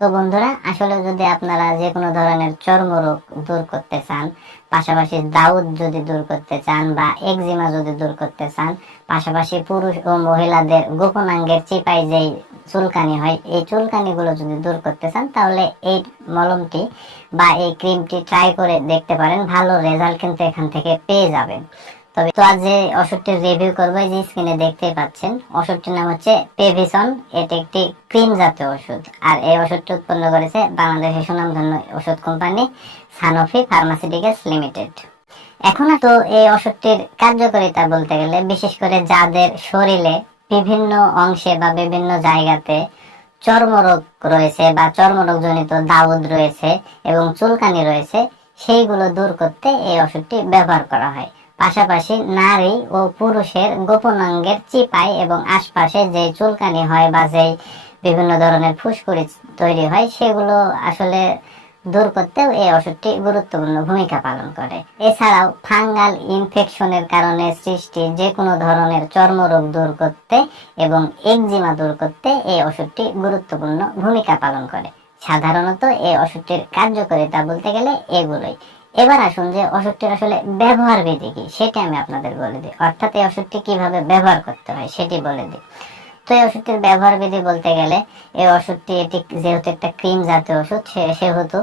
তো বন্ধুরা, আসলে যদি আপনারা যে কোনো ধরনের চর্মরোগ দূর করতে চান, পাশাপাশি দাউদ যদি দূর করতে চান বা একজিমা যদি দূর করতে চান, পাশাপাশি পুরুষ ও মহিলাদের গোপনাঙ্গের চিপাই যেই চুলকানি হয়, এই চুলকানিগুলো যদি দূর করতে চান, তাহলে এই মলমটি বা এই ক্রিমটি ট্রাই করে দেখতে পারেন, ভালো রেজাল্ট কিন্তু এখান থেকে পেয়ে যাবেন। তবে তো আজ যে ওষুধটির রিভিউ করব যে স্ক্রিনে দেখতেই পাচ্ছেন, ওষুধটির নাম হচ্ছে পেভিসন এটি একটি ক্রিম জাতীয় ওষুধ। আর এই ওষুধটি উৎপন্ন করেছে বাংলাদেশের সুনামধন্য ওষুধ কোম্পানি সানোফি ফার্মাসিউটিক্যালস লিমিটেড এখন তো এই ওষুধটির কার্যকারিতা বলতে গেলে, বিশেষ করে যাদের শরীরে বিভিন্ন অংশে বা বিভিন্ন জায়গাতে চর্মরোগ রয়েছে বা চর্মরোগ জনিত দাউদ রয়েছে এবং চুলকানি রয়েছে, সেইগুলো দূর করতে এই ওষুধটি ব্যবহার করা হয়। পাশাপাশি নারী ও পুরুষের গোপনাঙ্গের চিপাই এবং আশপাশে যে চুলকানি হয় বা যেই বিভিন্ন ধরনের ফুসকুড়ি তৈরি হয়, সেগুলো আসলে দূর করতেও এই ওষুধটি গুরুত্বপূর্ণ ভূমিকা পালন করে। এছাড়াও ফাঙ্গাল ইনফেকশনের কারণে সৃষ্টি যে কোনো ধরনের চর্মরোগ দূর করতে এবং একজিমা দূর করতে এই ওষুধটি গুরুত্বপূর্ণ ভূমিকা পালন করে। সাধারণত এই ওষুধটির কার্যকারিতা বলতে গেলে এগুলোই। এবার আসুন যে ওষুধটির আসলে ব্যবহার বিধি কি, সেটি আমি আপনাদের বলে দিই। অর্থাৎ এই ওষুধটি কীভাবে ব্যবহার করতে হয়, সেটি বলে দিই। তো এই ওষুধটির ব্যবহার বিধি বলতে গেলে, এই ওষুধটি এটি যেহেতু একটা ক্রিম জাতীয় ওষুধ সেহেতু